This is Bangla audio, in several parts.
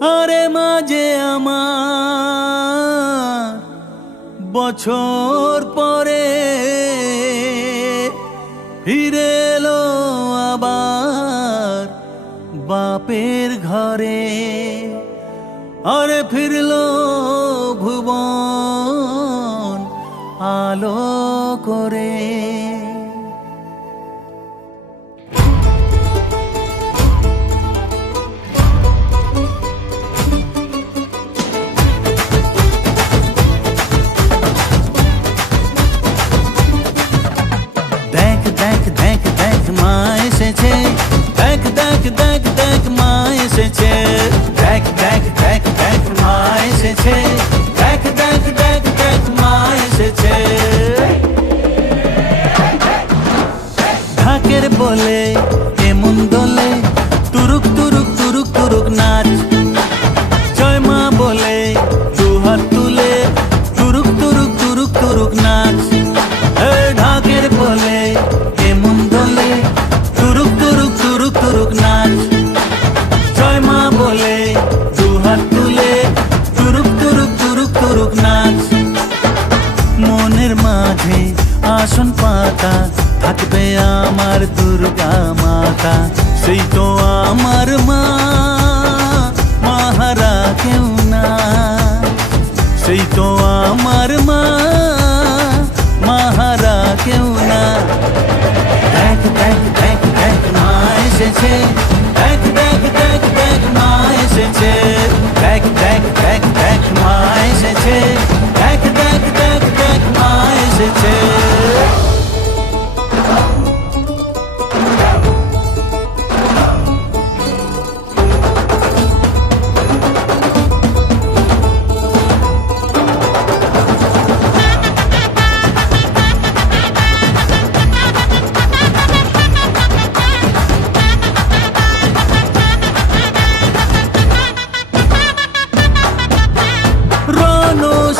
আরে মাঝে আমার বছর পরে ফিরে এলো আবার বাপের ঘরে। আরে ফিরলো ভুবন আলো করে। দেখ দেখ দেখ দেখ মা এসেছে, দেখ দেখ দেখ দেখ মা এসেছে, দেখ দেখ দেখ দেখ মা এসেছে, দেখ দেখ দেখ দেখ মা এসেছে। ঢাকের বলে এমন দোলে তুরুক তুরুক তুরুক তুরুক নাচ। জয় মা বলে দুহাত তুলে তুরুক তুরুক তুরুক তুরুক নাচ। ঢাকের বলে এমন দোলে তুরুক তুরুক তুরুক তুরুক নাচ। জয় মা বলে দুহাত তুলে তুরুক তুরুক তুরুক তুরুক নাচ। মনের মাঝে আসন পাতা থাকবে আমার দুর্গা মাতা, সেই তো আমার মা, মাহারা কেউ না। সেই তো আমার মা, মাহারা কেউ না। দেখ দেখ দেখ দেখ মা এসেছে, দেখ দেখ দেখ দেখ মা এসেছে, দেখ দেখ দেখ দেখ মা এসেছে, দেখ দেখ দেখ দেখ মা এসেছে।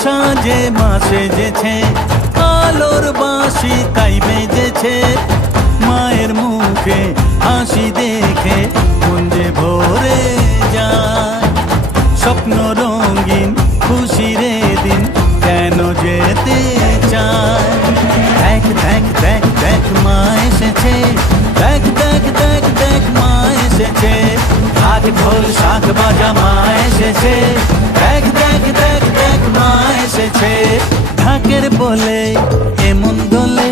সাজে মা সেজেছে, আলোর বাঁশি তাই বেজেছে। মায়ের মুখে হাসি দেখে মন যে ভরে যায়। স্বপ্ন রঙিন খুশির দিন কেন যেতে চায়। দেখ দেখ দেখ দেখ মা এসেছে, দেখ দেখ দেখ দেখ মা এসেছে। আজ ঢোল শাঁখ বাজা মা এসেছে, দেখ দেখ দেখ দেখ মা এসেছে। ঢাকের বলে এমন দোলে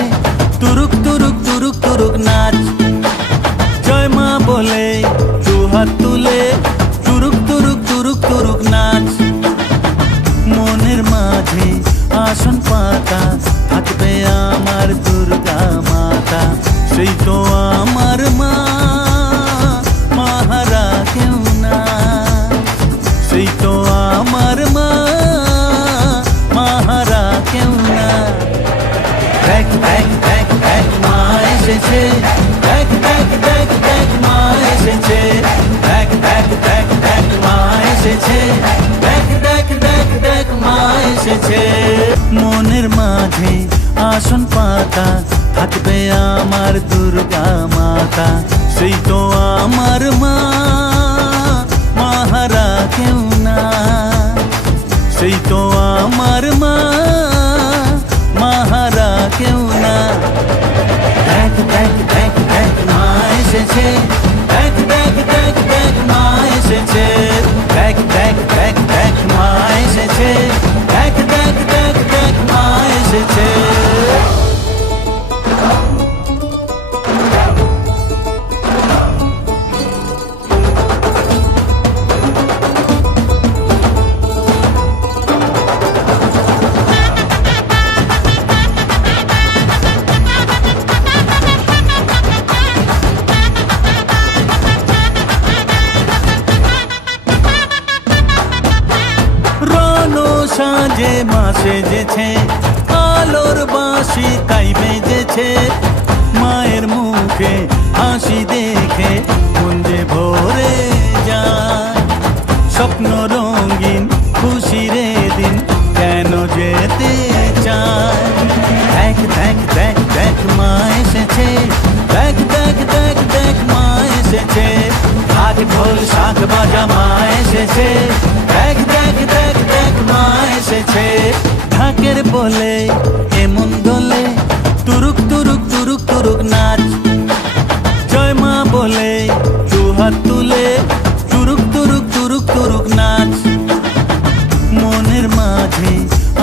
তুরুক তুরুক তুরুক তুরুক নাচ। জয় মা বলে দুহাত তুলে তুরুক তুরুক তুরুক তুরুক নাচ। মনের মাঝে আসন পাতা থাকবে আমার দুর্গা মাতা, সেই তো আমার মা, মাহারা কেউ না। সেই তো আমার মা, মাহারা কেউ না। দেখ দেখ দেখ দেখ মা এসেছে, দেখ দেখ দেখ দেখ মা এসেছে, দেখ দেখ দেখ দেখ মা এসেছে, দেখ দেখ দেখ দেখ মা এসেছে। মনের মাঝে আসন পাতা থাকবে আমার দুর্গা মাতা, সেই তো আমার মা, মাহারা কেউ না। সেই তো আমার মা, মাহারা কেউ না। দেখ দেখ দেখ দেখ মা এসেছে, দেখ দেখ দেখ দেখ মা এসেছে, দেখ দেখ দেখ দেখ মা এসেছে, দেখ দেখ দেখ দেখ মা এসেছে। সাজে মা সেজেছে, আলোর বাঁশি তাই বেজেছে। মায়ের মুখে হাসি দেখে মন যে ভরে যায়। স্বপ্ন রঙিন খুশির দিন কেন যেতে চায়। দেখ দেখ দেখ দেখ মা এসেছে, দেখ দেখ দেখ দেখ মা এসেছে। আজ ঢোল শাঁখ বাজা মা এসেছে, দেখ দেখ দেখ দেখ মা এসেছে। ঢাকের বলে এমন দোলে, তুরুক তুরুক তুরুক তুরুক নাচ। জয় মা বলে দু হাত তুলে, তুরুক তুরুক তুরুক তুরুক নাচ। মনের মাঝে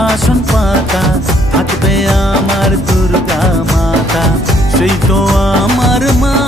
আসন পাতা, থাকবে আমার দুর্গা মাতা, সেই তো আমার মা।